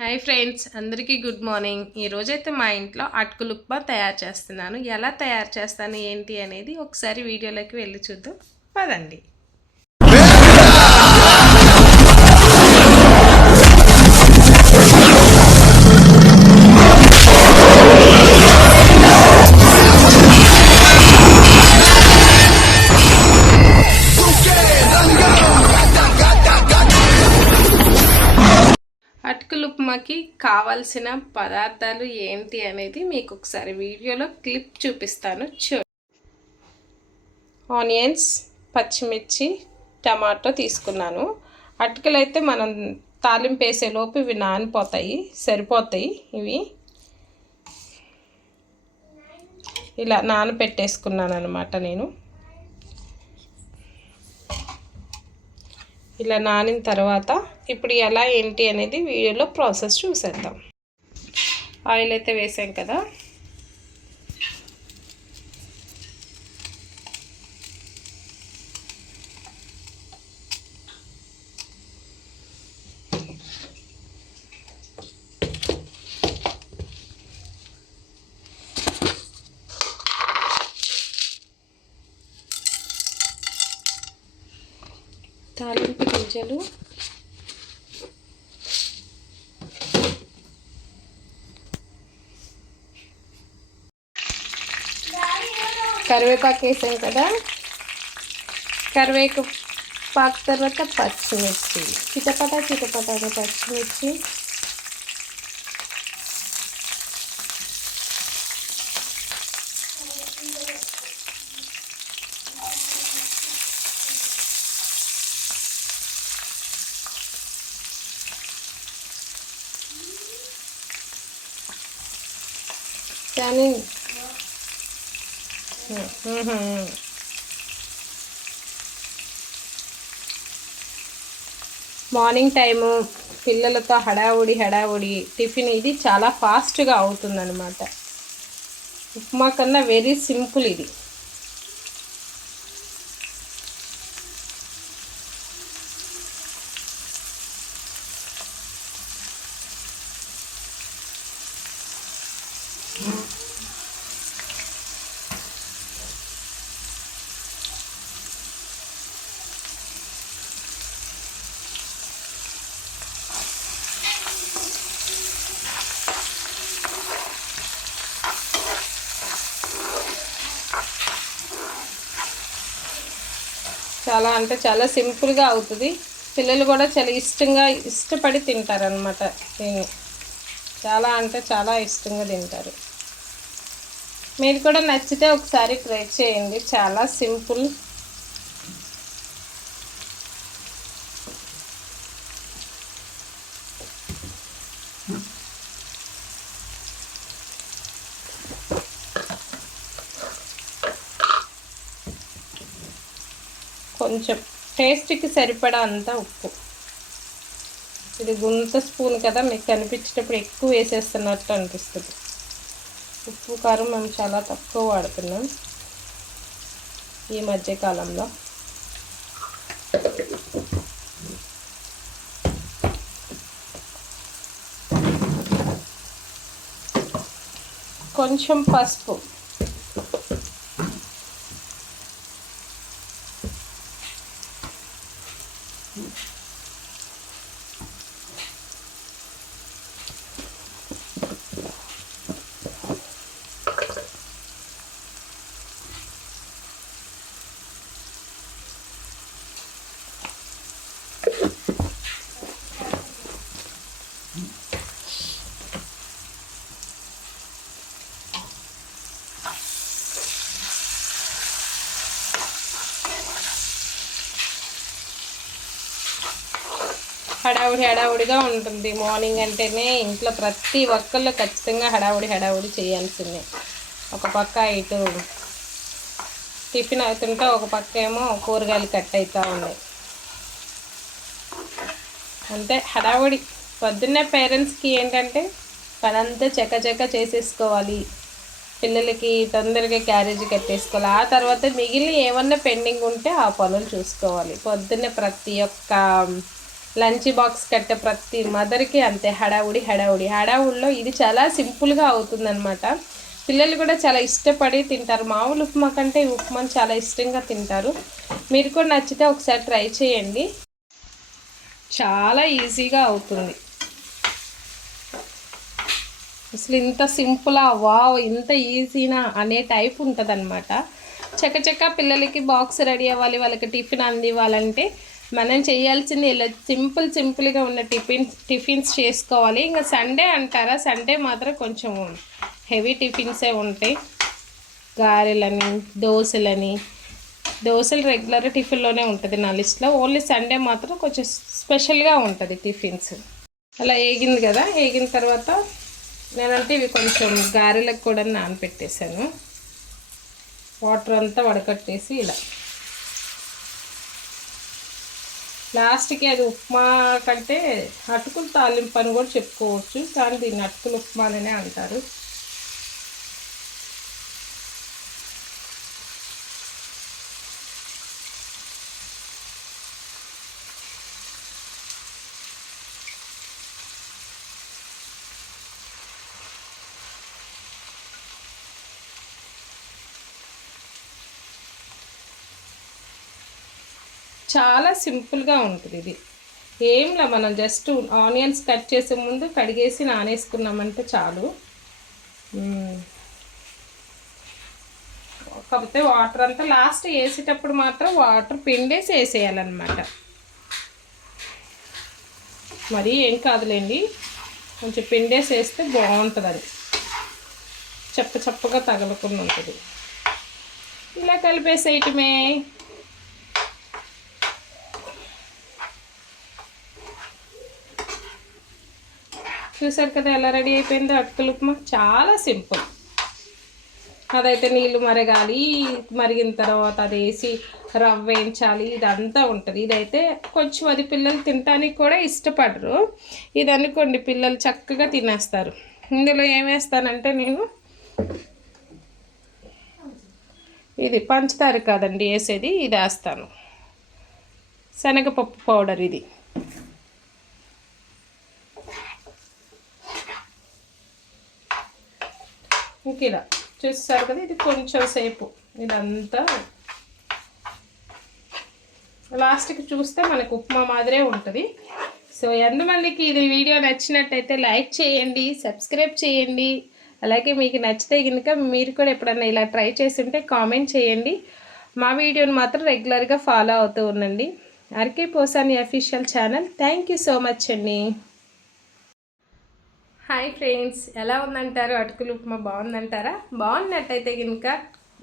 Hi friends అందరికీ good morning. ఈరోజైతే మా ఇంట్లో అటుకులు ఉప్మా తయారు చేస్తున్నాను. ఎలా తయారు చేస్తాను ఏంటి అనేది ఒకసారి వీడియోలోకి వెళ్ళి చూద్దాం. పదండి. కావాల్సిన పదార్థాలు ఏంటి అనేది మీకు ఒకసారి వీడియోలో క్లిప్ చూపిస్తాను. చూ ఆనియన్స్ పచ్చిమిర్చి టమాటో తీసుకున్నాను. అటుకలు అయితే మనం తాలింపు వేసేలోపు ఇవి నానిపోతాయి సరిపోతాయి ఇవి. ఇలా నానబెట్టేసుకున్నాను అనమాట నేను. ఇలా నానిన తర్వాత ఇప్పుడు ఎలా ఏంటి అనేది వీడియోలో ప్రాసెస్ చూసేద్దాం. ఆయిల్ అయితే వేసాం కదా. తాలింపు గింజలు. కరివేపాకు వేసాం కదా. కరివేపు పాకు తర్వాత పచ్చిమిర్చి. చిటపట చిటపట పచ్చిమిర్చి. కానీ మార్నింగ్ టైము పిల్లలతో హడావుడి హడావుడి టిఫిన్ ఇది చాలా ఫాస్ట్గా అవుతుందన్నమాట. ఉప్మా కన్నా వెరీ సింపుల్ ఇది. చాలా అంటే చాలా సింపుల్గా అవుతుంది. పిల్లలు కూడా చాలా ఇష్టంగా ఇష్టపడి తింటారనమాట దీన్ని చాలా అంటే చాలా ఇష్టంగా తింటారు. మీరు కూడా నచ్చితే ఒకసారి ట్రై చేయండి. చాలా సింపుల్. కొంచెం టేస్ట్కి సరిపడా అంత ఉప్పు. ఇది గుంత స్పూన్ కదా మీకు కనిపించేటప్పుడు ఎక్కువ వేసేస్తున్నట్టు అనిపిస్తుంది. ఉప్పు కారం మేము చాలా తక్కువ వాడుతున్నాం ఈ మధ్యకాలంలో కొంచెం పసుపు. హడావుడి హడావుడిగా ఉంటుంది. మార్నింగ్ అంటేనే ఇంట్లో ప్రతి ఒక్కళ్ళు ఖచ్చితంగా హడావుడి హడావుడి చేయాల్సిందే. ఒక పక్క ఇటు టిఫిన్ అవుతుంటే ఒక పక్క ఏమో కూరగాయలు కట్ అవుతూ ఉన్నాయి. అంతే హడావుడి. పొద్దున్నే పేరెంట్స్కి ఏంటంటే పనంతా చకచక చేసేసుకోవాలి. పిల్లలకి తొందరగా క్యారేజ్ కట్టేసుకోవాలి. ఆ తర్వాత మిగిలిన ఏమన్నా పెండింగ్ ఉంటే ఆ పనులు చూసుకోవాలి. పొద్దున్నే ప్రతి ఒక్క లంచ్ బాక్స్ కట్టే ప్రతి మదర్కి అంతే హడావుడి హడావుడి. హడావుడిలో ఇది చాలా సింపుల్గా అవుతుందన్నమాట. పిల్లలు కూడా చాలా ఇష్టపడి తింటారు. మామూలు ఉప్మా కంటే ఈ ఉప్మాని చాలా ఇష్టంగా తింటారు. మీరు కూడా నచ్చితే ఒకసారి ట్రై చేయండి. చాలా ఈజీగా అవుతుంది. అసలు ఇంత సింపులా వావ్ ఇంత ఈజీనా అనే టైప్ ఉంటుంది అనమాట చక్కచక్క పిల్లలకి బాక్స్ రెడీ అవ్వాలి వాళ్ళకి టిఫిన్ అందివ్వాలంటే మనం చేయాల్సింది ఇలా సింపుల్ సింపుల్గా ఉన్న టిఫిన్స్ టిఫిన్స్ చేసుకోవాలి. ఇంకా సండే అంటారా? సండే మాత్రం కొంచెం హెవీ టిఫిన్సే ఉంటాయి. గారెలని దోశలని. దోశలు రెగ్యులర్ టిఫిన్లోనే ఉంటుంది నా లిస్ట్లో. ఓన్లీ సండే మాత్రం కొంచెం స్పెషల్గా ఉంటుంది టిఫిన్స్. అలా ఏగింది కదా? ఏగిన తర్వాత నేనంటే ఇవి కొంచెం గారెలకు కూడా నానపెట్టేశాను. వాటర్ అంతా వడకట్టేసి ఇలా. లాస్ట్కి అది ఉప్మా కంటే అటుకులు తాలింపు అని కూడా చెప్పుకోవచ్చు. కానీ దీన్ని అటుకులు ఉప్మా అనే అంటారు. చాలా సింపుల్గా ఉంటుంది ఇది. ఏంలా మనం జస్ట్ ఆనియన్స్ కట్ చేసే ముందు కడిగేసి నానేసుకున్నామంటే చాలు. కాకపోతే వాటర్ అంతా లాస్ట్ వేసేటప్పుడు మాత్రం వాటర్ పిండేసి వేసేయాలన్నమాట. మరి ఏం కాదులేండి. కొంచెం పిండేసి వేస్తే బాగుంటుంది అది. చెప్ప చప్పగా తగలకుండా ఉంటుంది. ఇలా కలిపేసేయటమే. చూసారు కదా ఎలా రెడీ అయిపోయిందో అటుకులు ఉప్మా? చాలా సింపుల్. అదైతే నీళ్ళు మరగాలి మరిగిన తర్వాత అది వేసి రవ్వ వేయించాలి ఇదంతా ఉంటుంది. ఇదైతే కొంచెం అది పిల్లలు తినటానికి కూడా ఇష్టపడరు. ఇది అనుకోండి పిల్లలు చక్కగా తినేస్తారు. ఇందులో ఏమేస్తానంటే నేను ఇది పంచదార కాదండి వేసేది ఇది వేస్తాను. శనగపప్పు పౌడర్ ఇది. ఇంక ఇలా చూస్తారు కదా ఇది కొంచెం సేపు. ఇదంతా లాస్ట్కి చూస్తే మనకు ఉప్మా మాదిరే ఉంటుంది. సో ఎంతమందికి ఇది వీడియో నచ్చినట్టయితే లైక్ చేయండి సబ్స్క్రైబ్ చేయండి. అలాగే మీకు నచ్చితే కనుక మీరు కూడా ఎప్పుడన్నా ఇలా ట్రై చేసి ఉంటే కామెంట్ చేయండి. మా వీడియోని మాత్రం రెగ్యులర్గా ఫాలో అవుతూ ఉండండి. RK Posani official channel. Thank you so much అండి. హాయ్ ఫ్రెండ్స్ ఎలా ఉందంటారు? అటుకులు ఉప్మా బాగుందంటారా? బాగున్నట్టయితే కనుక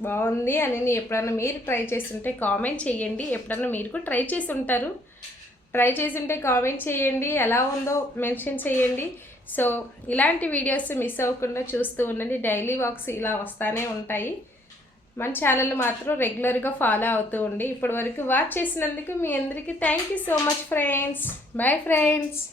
బాగుంది అని ఎప్పుడన్నా మీరు ట్రై చేస్తుంటే కామెంట్ చేయండి. ఎప్పుడన్నా మీరు కూడా ట్రై చేసి ఉంటారు. ట్రై చేసి ఉంటే కామెంట్ చేయండి. ఎలా ఉందో మెన్షన్ చేయండి. సో ఇలాంటి వీడియోస్ మిస్ అవ్వకుండా చూస్తూ ఉండండి. డైలీ వాక్స్ ఇలా వస్తానే ఉంటాయి. మన ఛానల్ మాత్రం రెగ్యులర్గా ఫాలో అవుతూ ఉండి ఇప్పటి వరకు వాచ్ చేసినందుకు మీ అందరికీ thank you so much friends. Bye friends.